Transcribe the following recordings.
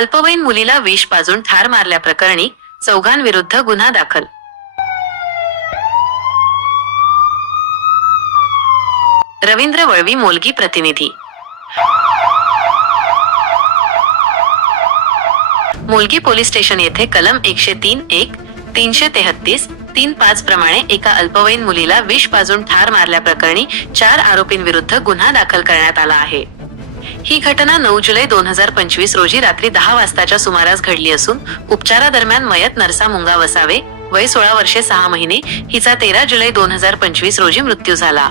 अल्पवयीन मुलीला विष पाजून ठार मारल्याप्रकरणी चौघांविरुद्ध गुन्हा दाखल. रवींद्र वळवी मोलगी प्रतिनिधी. मोलगी पोलीस स्टेशन येथे कलम एकशे तीन एक तीनशे तेहतीस तीन पाच प्रमाणे एका अल्पवयीन मुलीला विष पाजून ठार मारल्याप्रकरणी चार आरोपींविरुद्ध गुन्हा दाखल करण्यात आला आहे. ही घटना नऊ जुलै दोन हजार पंचवीस रोजी रात्री दहा वाजताच्या सुमारास घडली असून उपचारादरम्यान मयत नरसा मुंगा वसावे वय सोळा वर्षे सहा महिने हिचा तेरा जुलै दोन हजार पंचवीस रोजी मृत्यू झाला.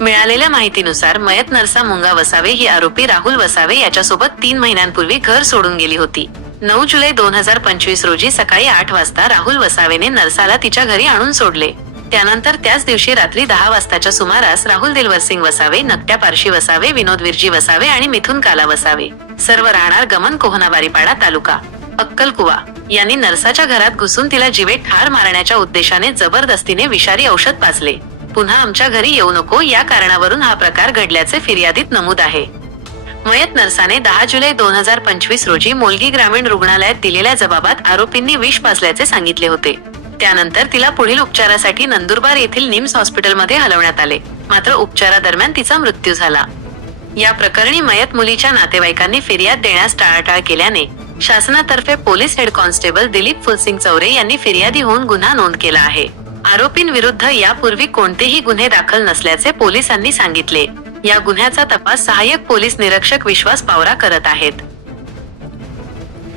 मिळालेल्या माहितीनुसार मयत नरसा मुंगा वसावे ही आरोपी राहुल वसावे याच्यासोबत तीन महिन्यांपूर्वी घर सोडून गेली होती. नऊ जुलै दोन हजार पंचवीस रोजी सकाळी आठ वाजता राहुल वसावेने नरसाला तिच्या घरी आणून सोडले. त्यानंतर त्याच दिवशी रात्री दहा वाजताच्या सुमारास राहुल दिलवरसिंग वसावे नकट्या पारशी वसावे विनोद विरजी वसावे आणि मिथुन काला वसावे. सर्व राहणार गमन कोहनाबारीपाडा तालुका. अक्कलकुवा. यांनी नर्साच्या घरात घुसून तिला जीवे ठार मारण्याच्या उद्देशाने जबरदस्तीने विषारी औषध पाजले. पुन्हा आमच्या घरी येऊ नको या कारणावरून हा प्रकार घडल्याचे फिर्यादीत नमूद आहे. मयत नर्साने दहा जुलै दोन हजार पंचवीस रोजी मोलगी ग्रामीण रुग्णालयात दिलेल्या जबाबात आरोपींनी विष पाजल्याचे सांगितले होते. त्यानंतर तिला पुढील उपचारासाठी नंदुरबार येथील निम्स हॉस्पिटलमध्ये हलवण्यात आले. मात्र उपचारादरम्यान तिचा मृत्यू झाला. या प्रकरणी मयत मुलीच्या नातेवाईकांनी फिर्याद देण्यास टाळाटाळ केल्याने शासनातर्फे police head constable Dilip Fulsing Chaure यांनी फिर्यादी होऊन गुन्हा नोंद केला आहे. आरोपींविरुद्ध यापूर्वी कोणतेही गुन्हे दाखल नसल्याचे पोलिसांनी सांगितले. या गुन्ह्याचा तपास सहाय्यक पोलीस निरीक्षक विश्वास पावरा करत आहेत.